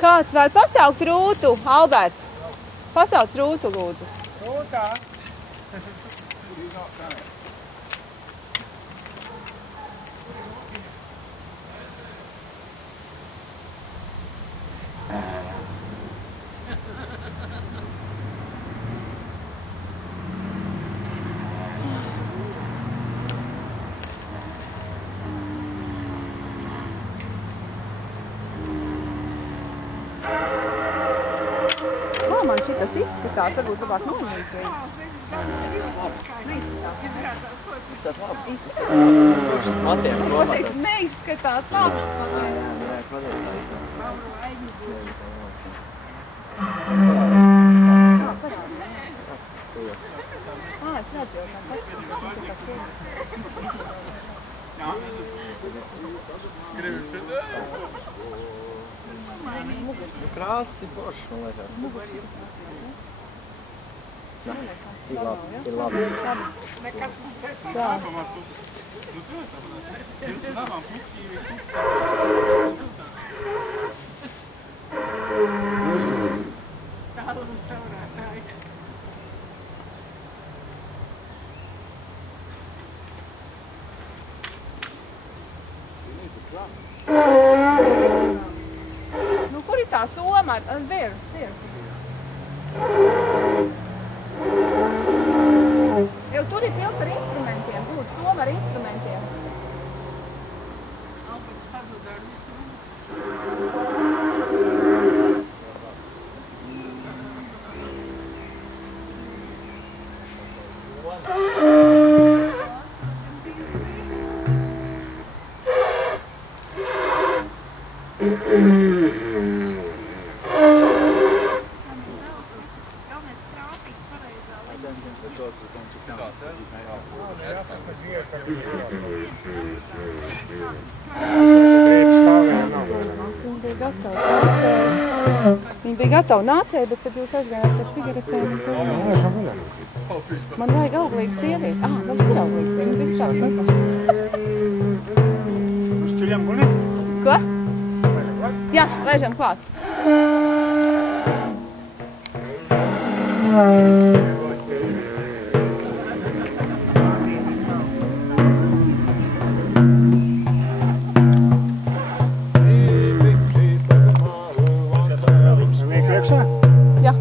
Kāds var pasaukt Rūtu, Albert? Pasauc Rūtu, lūdzu. Rūtā. Man šitas izskatās, varbūt labāk noņemt viņu. Izskatās labi. Noteikti neizskatās labi. Es redzu, jo man pats Krāsas ir foršas, man liekas. Ir labi. Nekas tālu restaurētājs. Kur ir tā soma? There. Jau tur ir pilns ar instrumentiem. Lūdzu, soma ar instrumentiem. Alberts pazuda ar visu. Viņi bija gatavi nācēji, bet tad jūs aizgājāt ar cigaretēm. Man vajag auglīgu sievieti. Mums ir auglīga sievieti, viss tāds nekā. Šķiļam gulēt? Ko? Jā, lēžam klāt. Jā.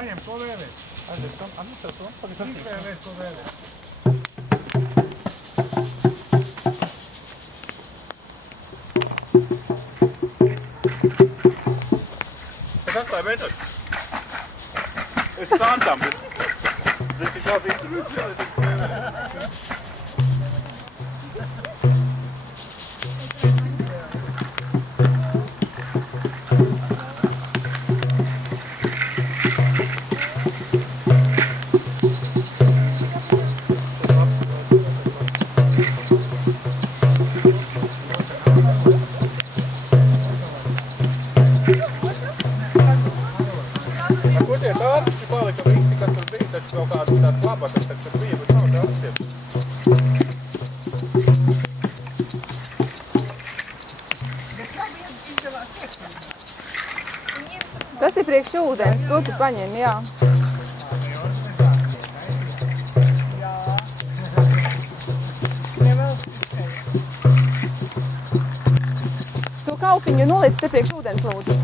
Paņem to vēlēt. Izvēlēs to vēlēt. langsam bist. Sind die quasi... Tas ir priekš ūdens, to tu paņem, jā. To kaukiņu noliec te priekš ūdens, lūdzu.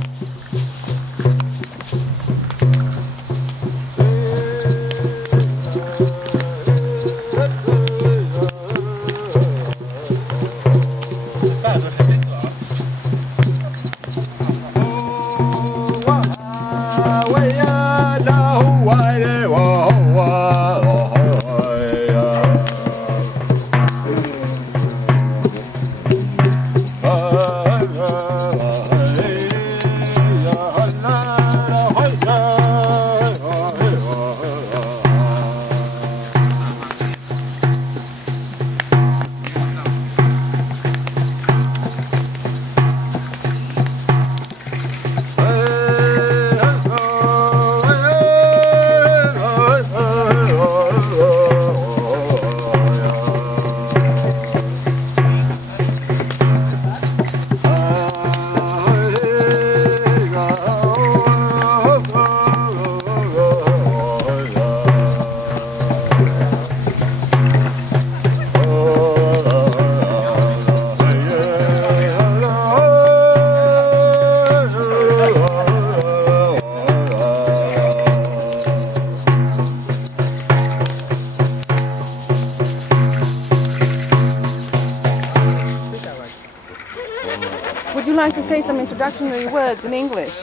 Would you like to say some introductory words in English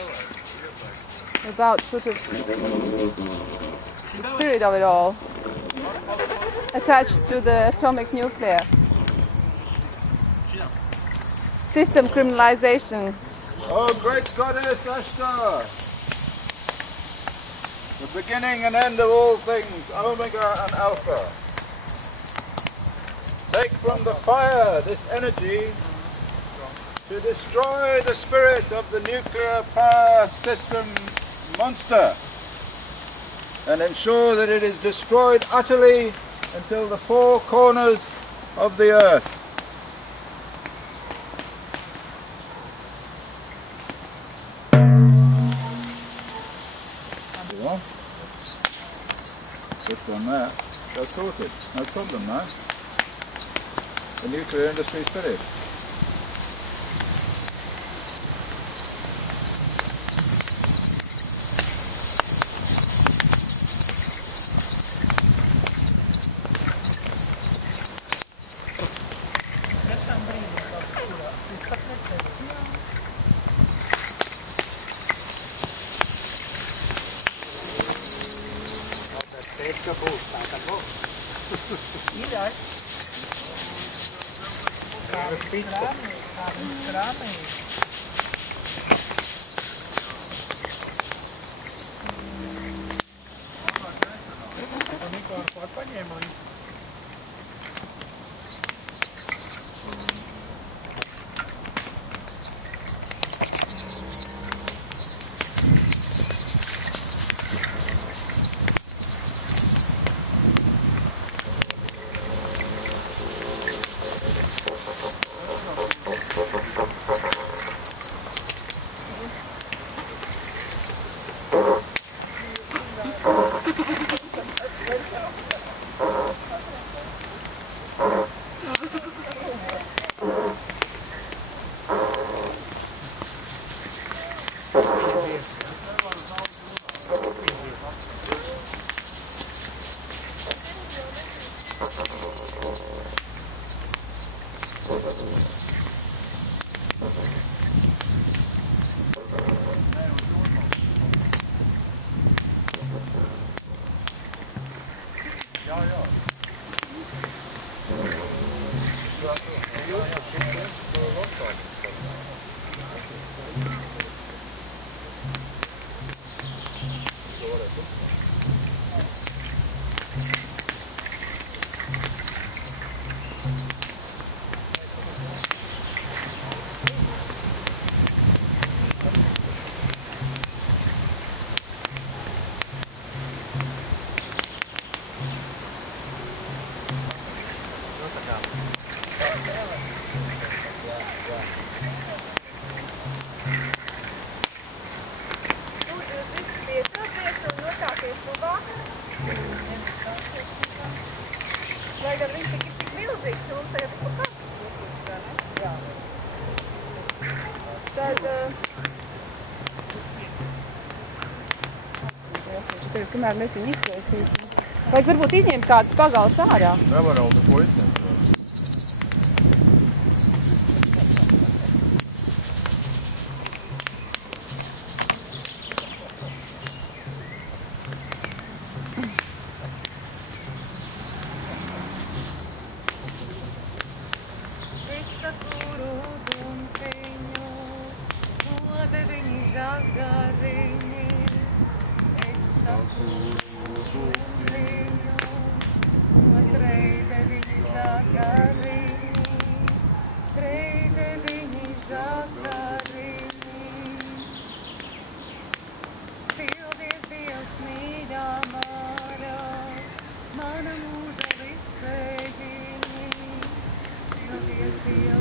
about sort of the spirit of it all attached to the atomic nuclear system criminalization? Oh, great goddess Ashtar, the beginning and end of all things, Omega and Alpha. Take from the fire this energy to destroy the spirit of the nuclear power system monster and ensure that it is destroyed utterly until the four corners of the earth. This one there, that's sorted, no problem now. The nuclear industry's finished. Lai gan viņš tik milzīgs, un tagad ir pat kāds. Jā. Tad... Kamēr mēs viņu izplēsīsim. Vajag varbūt izņemt kādas pagals ārā. Nevaram neko izņemt. Thank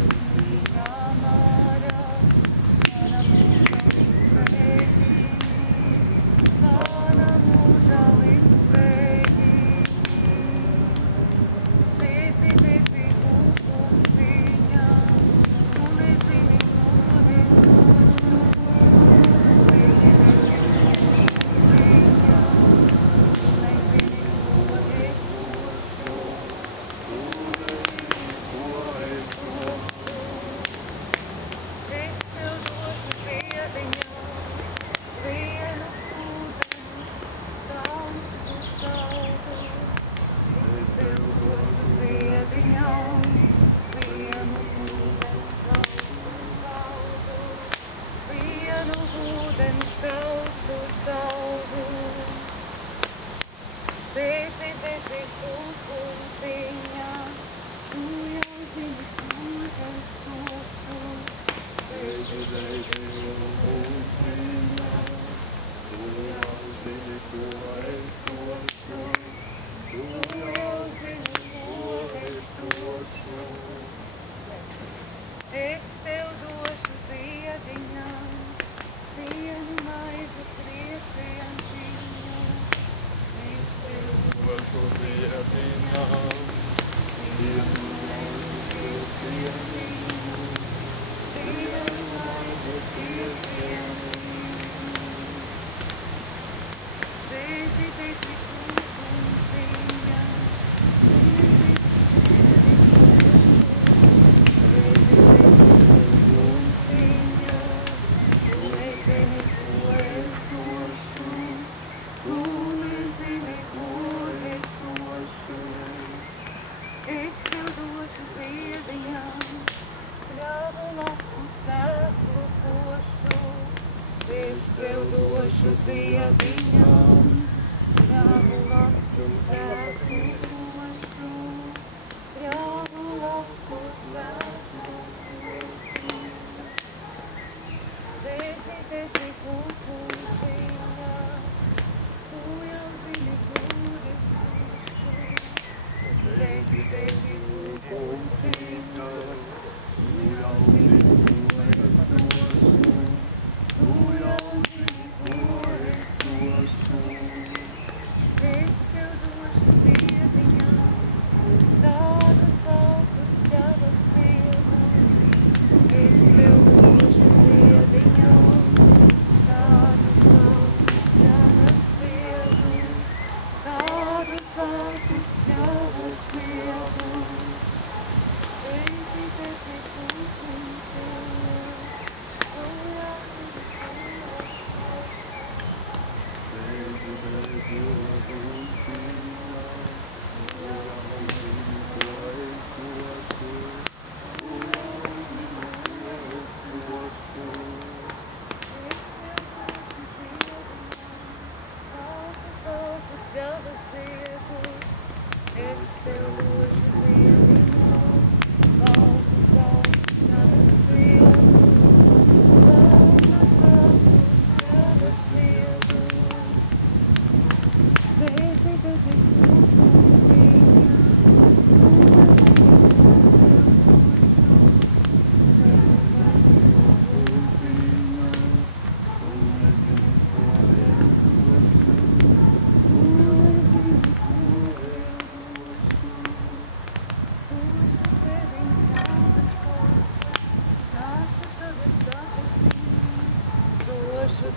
you.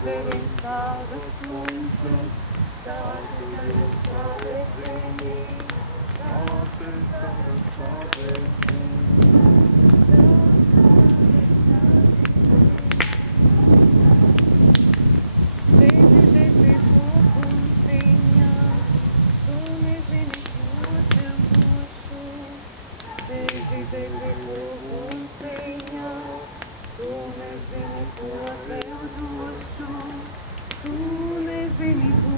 tevim savas kungus, tātad savetini, Dedzi kokuntiņā, tu nezini, ko tev došu. Dedzi kokuntiņā, tu nezini, ko tev došu. Tu nezini, ko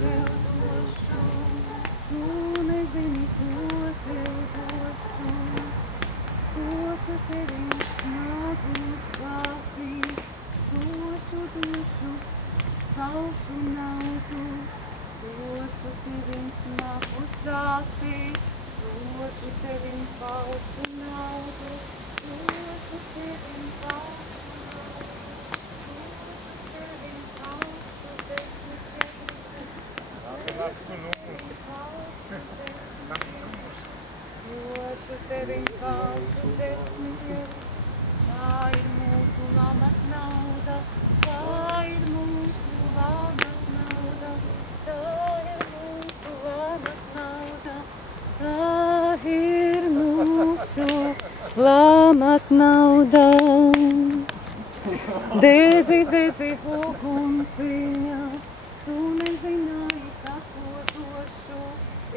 tev došu. Tu nezini, ko tev došu. Došu tevi smagu sāpī, došu falšu naudu, došu tevim smagu sāpī, došu tevim falšu naudu, došu tevim falšu naudu, došu tevim falšu došu tevim falšu desmitiem. Tā ir mūsu lamat nauda, tā ir mūsu lamat nauda, tā ir mūsu lamat nauda, tā ir mūsu lamat nauda. Dedzi uguntiņā, tu nezināji, kā ko došu,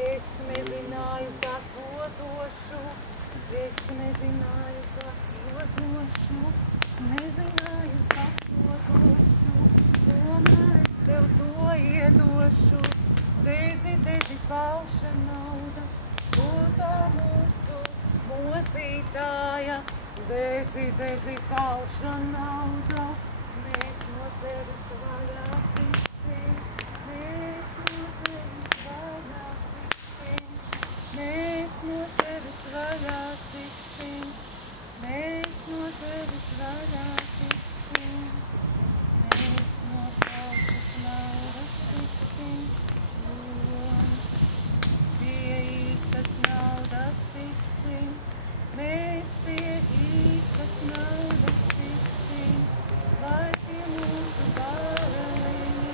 es nezināju, kā ko došu, es nezināju, kā ko došu, nezināju, kā ko došu, tomēr es tev to iedošu. Dedzi falša nauda, kur tā mūsu mocītāja. Dedzi falša nauda, mēs no tevis vaļā tiksim, mēs no tevis vaļā tiksim, mēs no tevis vaļā tiksim, mēs no tevis vaļā tiksim, mēs no falšas naudas tiksim, pie īstas naudas tiksim, mēs pie īstas naudas tiksim, lai pie mūsu karaliņi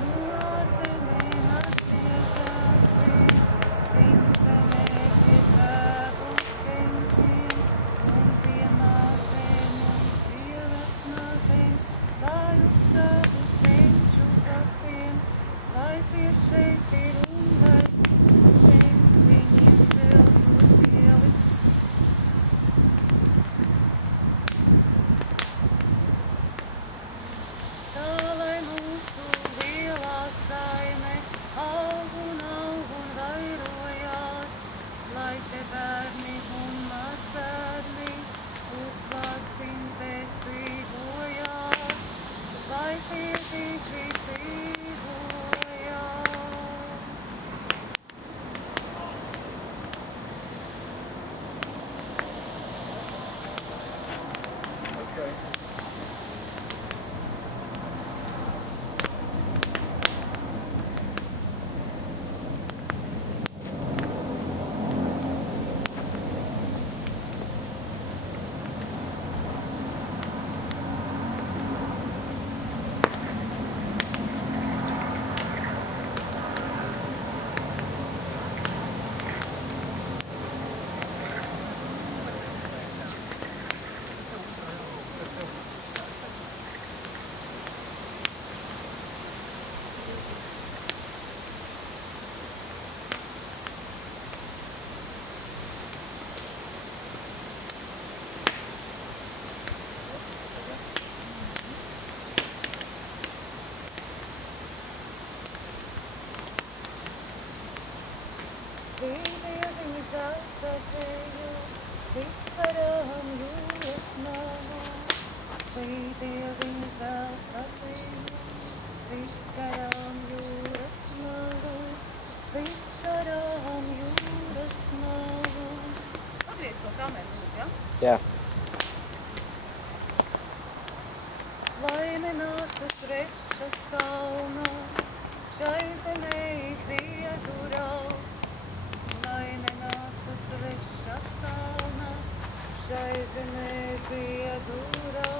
no ārzemēm atgriežāsim, dzimtenē pie tēvu senčiem un pie mātēm un pie vecmātēm, lai uz savu senču kapiem, lai pie šeit ir un vai viņiem vēl dot pielikt. Tā lai mūsu lielā saime aug un vairojās, lai te bērni un mazbērni uzvārdsintēs dzīvojās, lai tie dzīvi dzīvojās. Okay. Dieviņi zastavēju, visvarām jūras malā. Dieviņi zastavēju, visvarām jūras malā. Visvarām jūras malā. Atgriez to kameru, ja? Jā. Lai nenāca sveša kalnā, šai zemē iziedurā. Lai nenāca sveša kalnā, šai zemē iziedurā.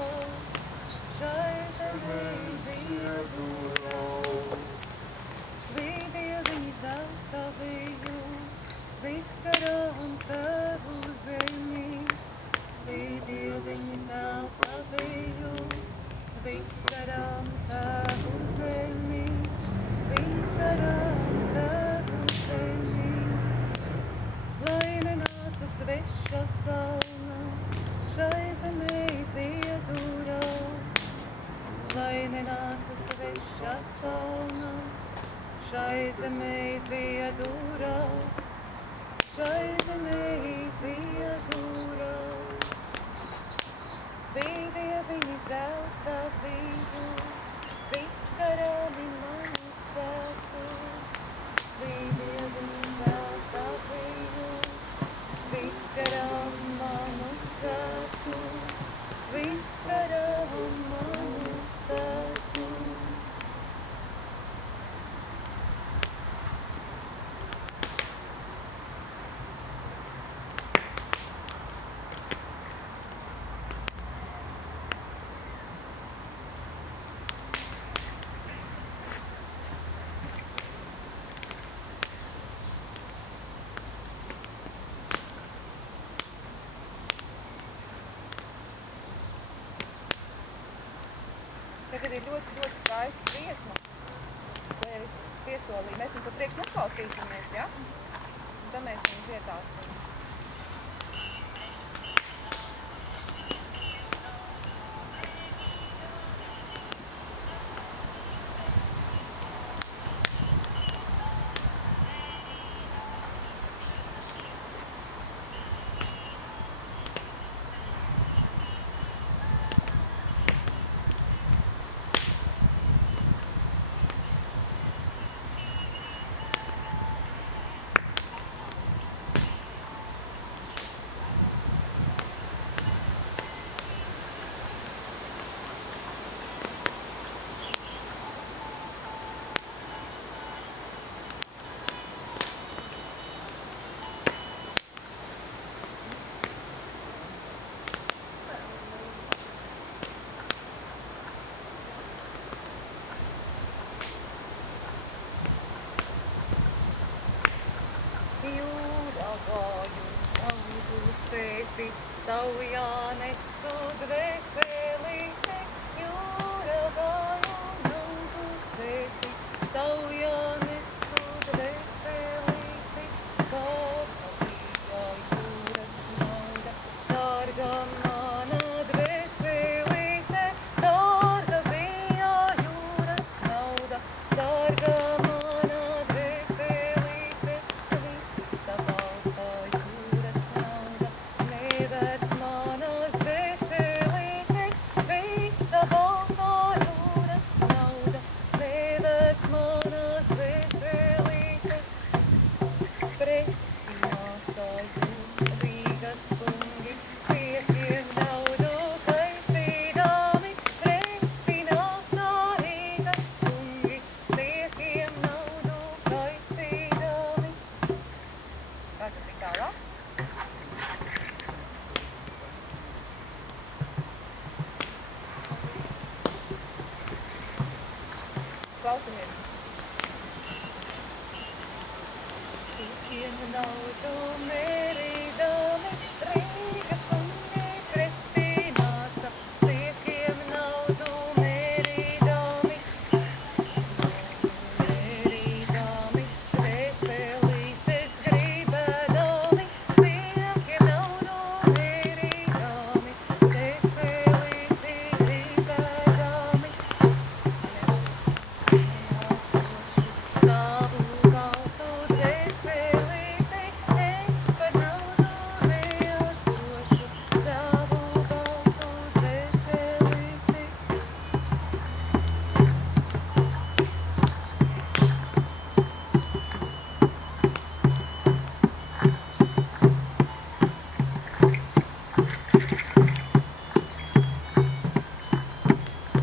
Tagad ir ļoti, ļoti skaista dziesma, ko jau es piesolīju. Mēs viņu pa priekš noklausīsimies, ja? Un tad mēs viņu dziedāsim. Savu jānesu dvēselīte, jūra gāju naudu sēti. Savu jānesu dvēselīte, kāda bija jūras nauda. Dārga mana dvēselīte, dārga bija jūras nauda. Dārga mana dvēselīte, visa balta jūras nauda. Nevērts manas dvēselītes, visa balta jūras nauda. Nevērts manas dvēselītes, pretī nāca jūrīgas kungi, siekiem naudu kaisīdami. Pretī nāca Rīgas kungi, siekiem naudu kaisīdami. Kā tas ir tālāk? Klausamies. Siekiem naudu mērīdami, Rīgas kungi pretī nāca. Siekiem naudu mērīdami, dvēselītes gribēdami. Siekiem naudu mērīdami, dvēselīti gribēdami. Savu baltu dvēselīti, es par naudu neatdošu. Savu baltu dvēselīti.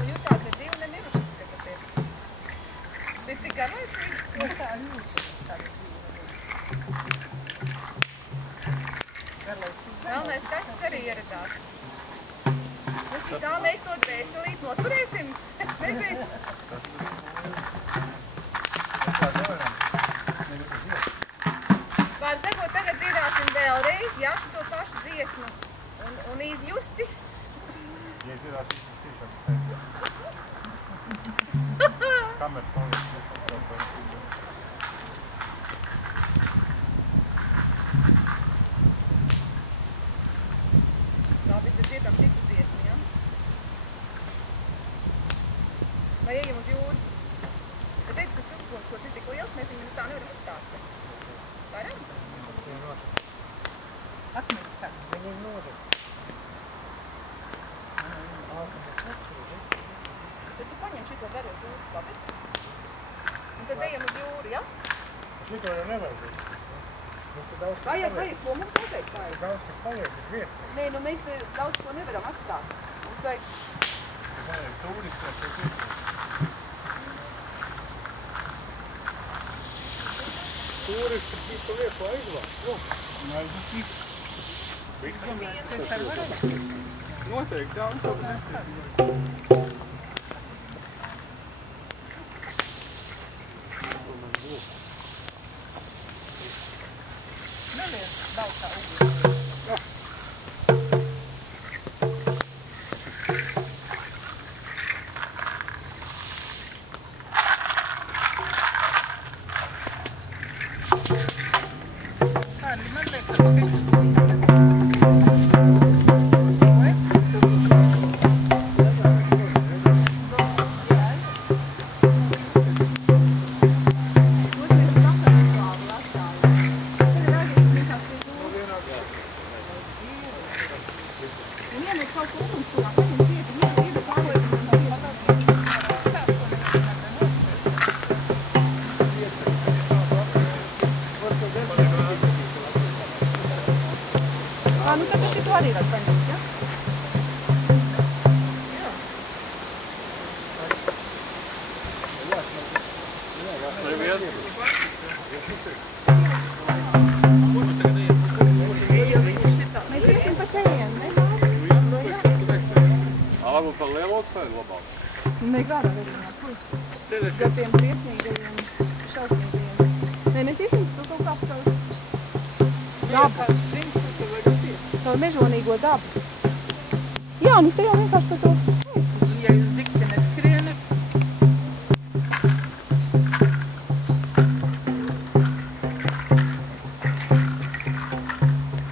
Jūs tādi ne divi, ne miruši izskatāties. Bet tik garlaicīgi? Jā, tā ir tāda dzīve. Galvenais kaķis arī ieradās. Nu šitā mēs to dvēselīt noturēsim. Es nezinu. Var sakot, tagad dziedāsim vēlreiz, jā, šito pašu dziesmu un izjusti. Ja dziedāsim tiešām kameras salīdz, Labi, tad dziedam citu dziesmu, jā? Vai ejam uz jūru? Es teicu, ka siltskots ir tik liels, mēs viņu tā nevaram atstāt. Varam? Akmeņi saka, viņi ir nodot. Tad tu paņem šito garo jūru, labi? Un tad ejam uz jūru, jā? Šito jau nevajag. Vajag, ko mums noteikti vajag? Daudz, kas paliek uz vietas. Nē, nu mēs te daudz ko nevaram atstāt. Mums vajag... vajag turisti, kas ir. Turisti visu lieku aizvāc. Aizvāc. Tas ar varētu. Noteikti daudz. Neliek daudz tā ugļu. Man liekas, nu tad šito arī var paņemt, ja? Mēs iesim pa šeien, ne? Algu pa lielo spēju labāk. Nekādā veidā. Gatiem priecīgajiem, šausmīgajiem. Nē, mēs iesim tu kaut kā apskaut. Dabu. Savu mežonīgo dabu. Jā, nu te jau vienkārši par to. Ja jūs dikti neskrienat.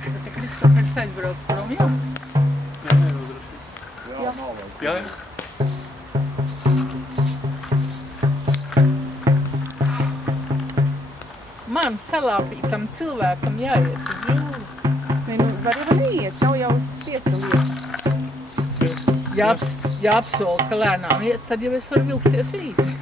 Tad te Kristofers aizbrauc prom, jā? Jā. Jā. Man salāpītam cilvēkam jāiet uz jūru. Nē, nu var jau neiet, jau spiesta lieta. Jāapsola, ka lēnām iet, tad jau es varu vilkties līdzi.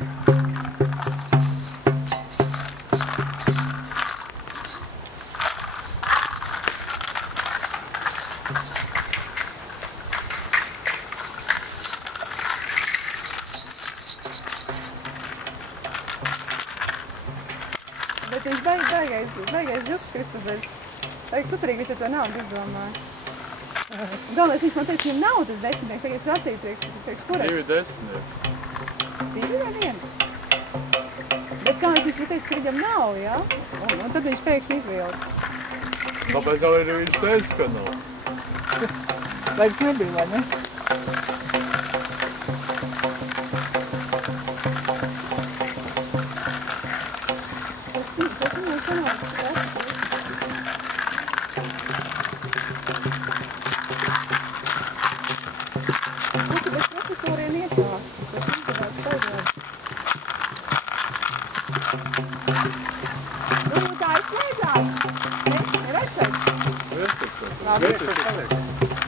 Bet viņš baigais žuks, Kristofers. Vajag suprīgi, ka to naudu izdomāja. Galvenais, viņš man teica, viņam naudas desmitnieks, tagad prasīja priekš, kurai? 2 desmitnieki. 2 vai 1? Bet galvenais, viņš man teica, ka viņam nav, jā? Un tad viņš pēkšņi izvilka. Tāpēc jau ir viņš teica, ka nav. Vairs nebija, vai ne?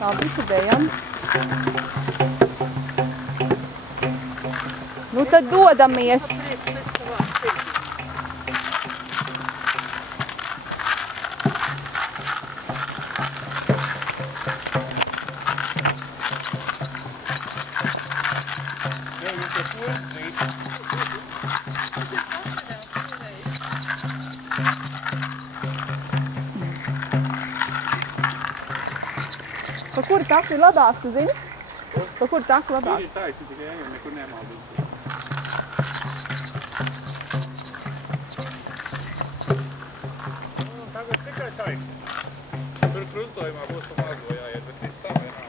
Labi, izsudējam. Nu tad dodamies. Pa kuri tas ir labāks, tu zini? Pa kur taku labāk? Ir taisni, tikai ejam, nekur nemaldīsim. Tagad tikai taisni. Tur krustojumā būs pa mazo jāiet, bet viss tā vienā.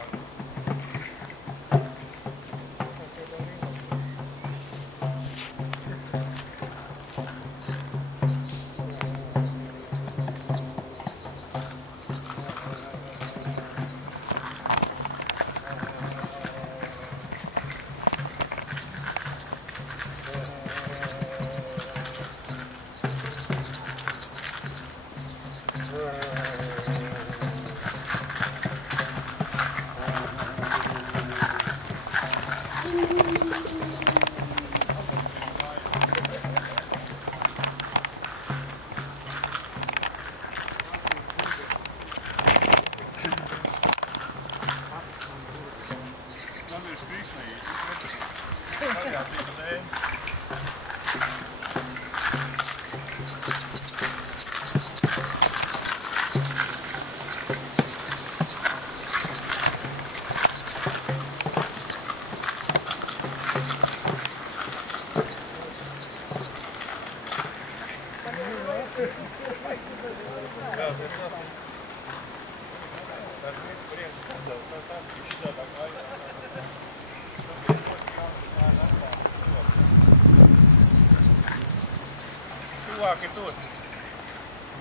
Tuvāk ir tur.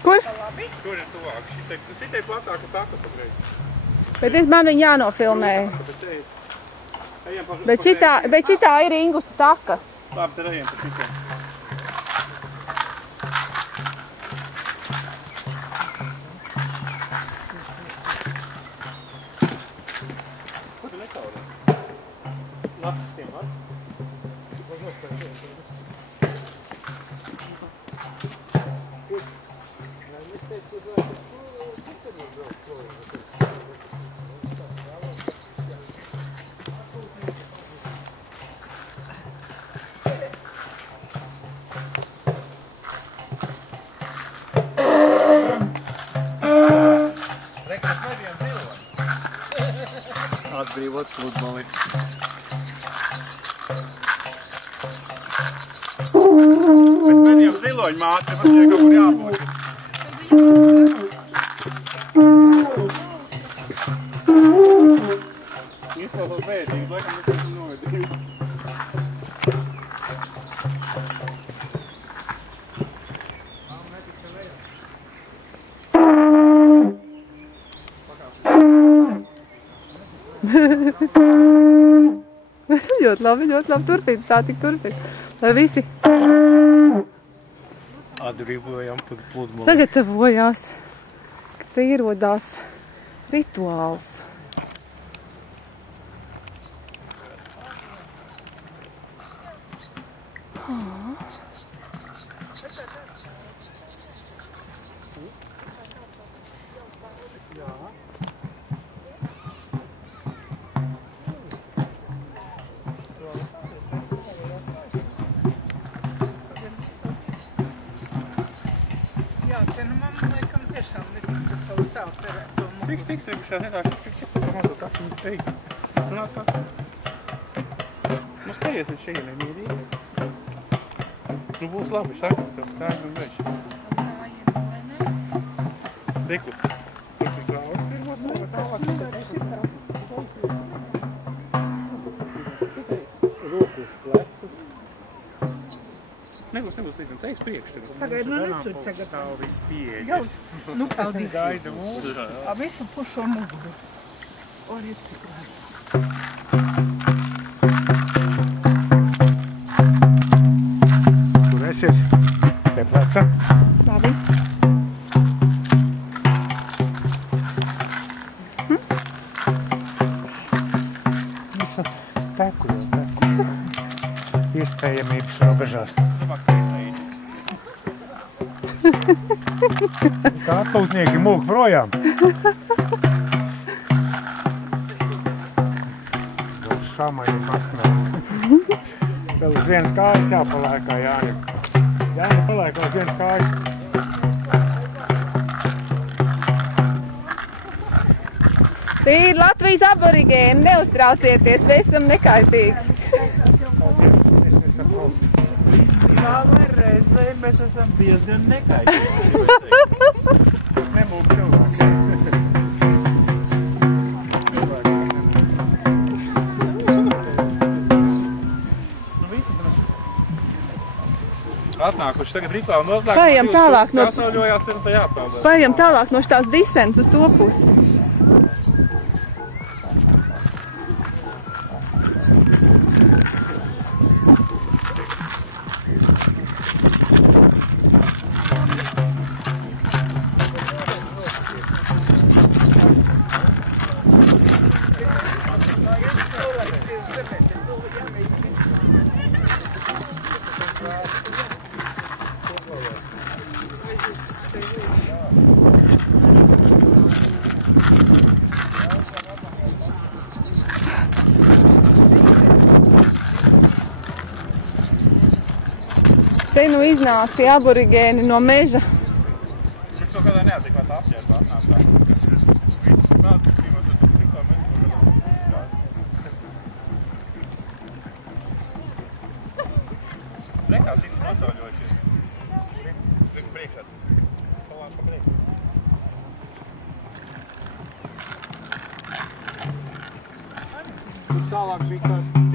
Kur? Tur ir tuvāk. Šitai platāka taka pagreiz. Bet man viņa jānofilmē. Bet šitā ir Ingusa taka. Labi, tad ejam pa šitai. Ko tu nekaurē? Lapas tiem var? Atbrīvot pludmali. Mēs medījām ziloņu māti, bet mums kaut kur jābūt. Izklausot bēdīgi, laikam nekas novedīju. Ļoti labi, turpin, tā tik turpin. Lai visi Atbrīvojam pa pludmali. sagatavojās, ka te ierodās rituāls. Tiks, rebušās nedāk, cik pamazot tā viņa teikt. Runāt tās. Mums paies līdz šeit, nemīrīgi. Nu būs labi, saku, tev skaidri un veļš. Reku, tur ir grāvas, tur būs labi tālāk. Rūkus plecus. Nebūs līdz ceļš priekš. Pagaid, nu netur tagad. Stāv viss pieejas. Jau, nu paldies. Gaida mūsu. A visu pušo mugdu. Ori, cik labi. Tur esies? Te pleca? Labi. Visu teku jau teku. Iespējamības robežās. Kā atpūtnieki mūk projām. Vēl šamaļi maknā. Vēl uz vienas kājas jāpalēkā Jāņa. Jāņa palēkā uz vienas kājas. Tie ir Latvijas aborigēni, neuztraucieties, mēs esam nekaitīgi. Tā reizē mēs esam diezgan nekaitīgi. Nebūtu cilvēki. Atnākuši tagad rituāli noslēgt. Paejam tālāk no... Jāsauļojās ir un tā jāpeldā. Paejam tālāk no šitās disens uz to pusi. Te nu iznāk tie aborigēni no meža. Šis kaut kādā neadekvātā apģērbā atnāk tā. Viss pēc dzīvot, tad tikko mēs kaut kādā. Rekā cits nosauļojušies. Priekšā. Palāk pa priekšā. Tālāk bija kāds.